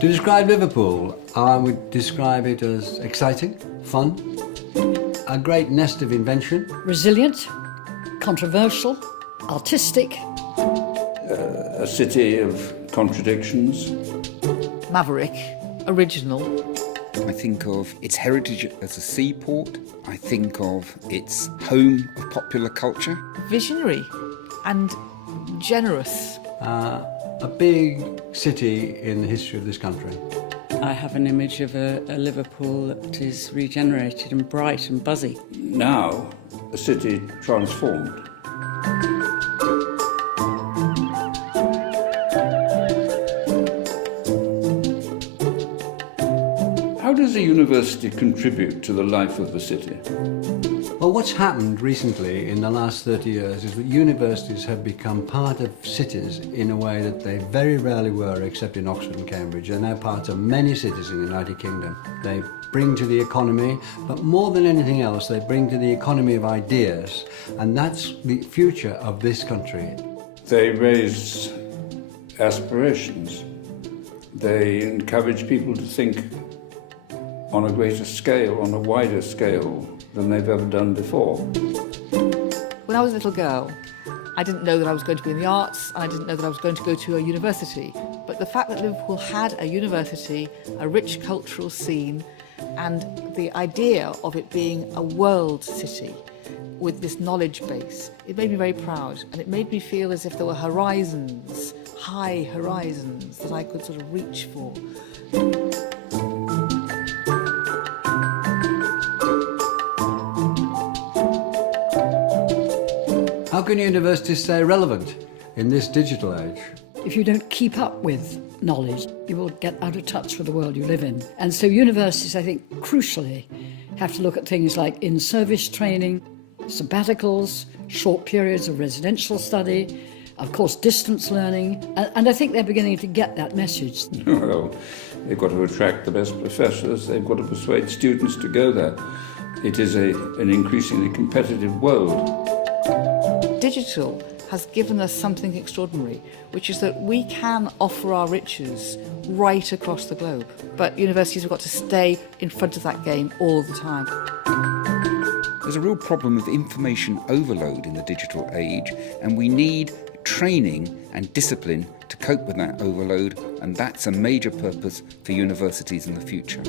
To describe Liverpool, I would describe it as exciting, fun, a great nest of invention. Resilient, controversial, artistic. A city of contradictions. Maverick, original. I think of its heritage as a seaport. I think of its home of popular culture. Visionary and generous. A big city in the history of this country. I have an image of a Liverpool that is regenerated and bright and buzzy. Now, a city transformed. How does a university contribute to the life of the city? Well, what's happened recently in the last 30 years is that universities have become part of cities in a way that they very rarely were, except in Oxford and Cambridge. They're now part of many cities in the United Kingdom. They bring to the economy, but more than anything else, they bring to the economy of ideas, and that's the future of this country. They raise aspirations. They encourage people to think on a greater scale, on a wider scale than they've ever done before. When I was a little girl, I didn't know that I was going to be in the arts, and I didn't know that I was going to go to a university. But the fact that Liverpool had a university, a rich cultural scene, and the idea of it being a world city with this knowledge base, it made me very proud, and it made me feel as if there were horizons, high horizons, that I could sort of reach for. How can universities stay relevant in this digital age? If you don't keep up with knowledge, you will get out of touch with the world you live in. And so universities, I think, crucially, have to look at things like in-service training, sabbaticals, short periods of residential study, of course, distance learning. And I think they're beginning to get that message. Well, they've got to attract the best professors, they've got to persuade students to go there. It is an increasingly competitive world. Digital has given us something extraordinary, which is that we can offer our riches right across the globe. But universities have got to stay in front of that game all the time. There's a real problem of information overload in the digital age, and we need training and discipline to cope with that overload, and that's a major purpose for universities in the future.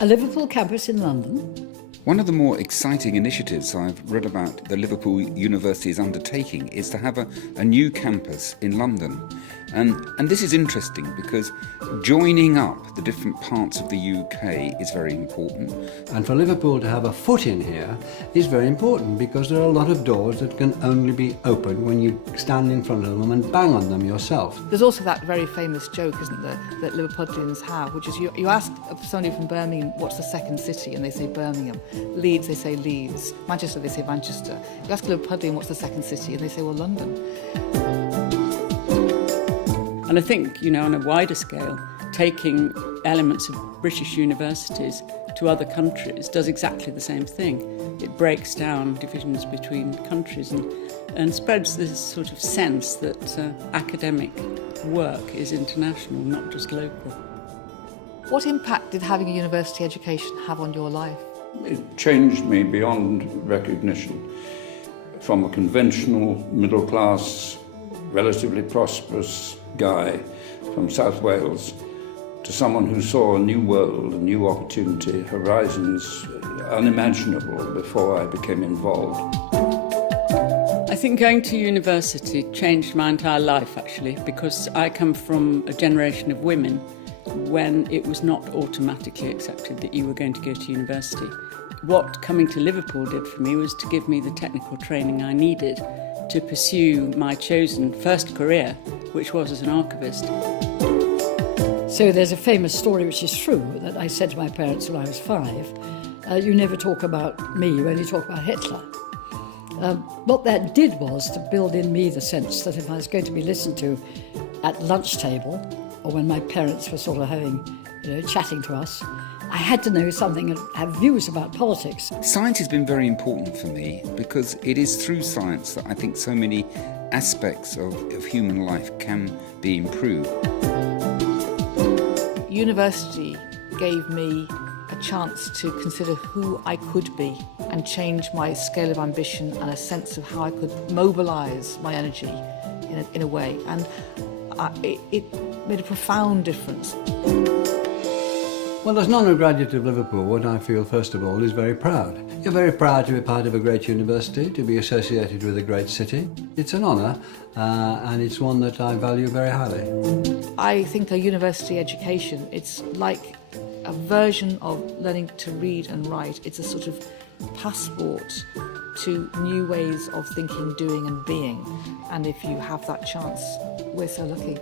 A Liverpool campus in London. One of the more exciting initiatives I've read about the Liverpool University is undertaking is to have a new campus in London. And this is interesting because joining up the different parts of the UK is very important. And for Liverpool to have a foot in here is very important because there are a lot of doors that can only be opened when you stand in front of them and bang on them yourself. There's also that very famous joke, isn't there, that Liverpudlians have, which is you ask somebody from Birmingham what's the second city, and they say Birmingham. Leeds, they say Leeds. Manchester, they say Manchester. You ask a Liverpudlian what's the second city, and they say, well, London. And I think, on a wider scale, taking elements of British universities to other countries does exactly the same thing. It breaks down divisions between countries and spreads this sort of sense that academic work is international, not just local. What impact did having a university education have on your life? It changed me beyond recognition. From a conventional, middle-class, relatively prosperous guy from South Wales to someone who saw a new world, a new opportunity, horizons unimaginable before I became involved. I think going to university changed my entire life, actually, because I come from a generation of women when it was not automatically accepted that you were going to go to university. What coming to Liverpool did for me was to give me the technical training I needed to pursue my chosen first career, which was as an archivist. So there's a famous story, which is true, that I said to my parents when I was 5, you never talk about me, you only talk about Hitler. What that did was to build in me the sense that if I was going to be listened to at lunch table, or when my parents were sort of chatting to us, I had to know something and have views about politics. Science has been very important for me because it is through science that I think so many aspects of human life can be improved. University gave me a chance to consider who I could be and change my scale of ambition and a sense of how I could mobilise my energy in a way. And it made a profound difference. Well, as an honorary graduate of Liverpool, what I feel, first of all, is very proud. You're very proud to be part of a great university, to be associated with a great city. It's an honour, and it's one that I value very highly. I think a university education, it's like a version of learning to read and write. It's a sort of passport to new ways of thinking, doing and being. And if you have that chance, we're so lucky.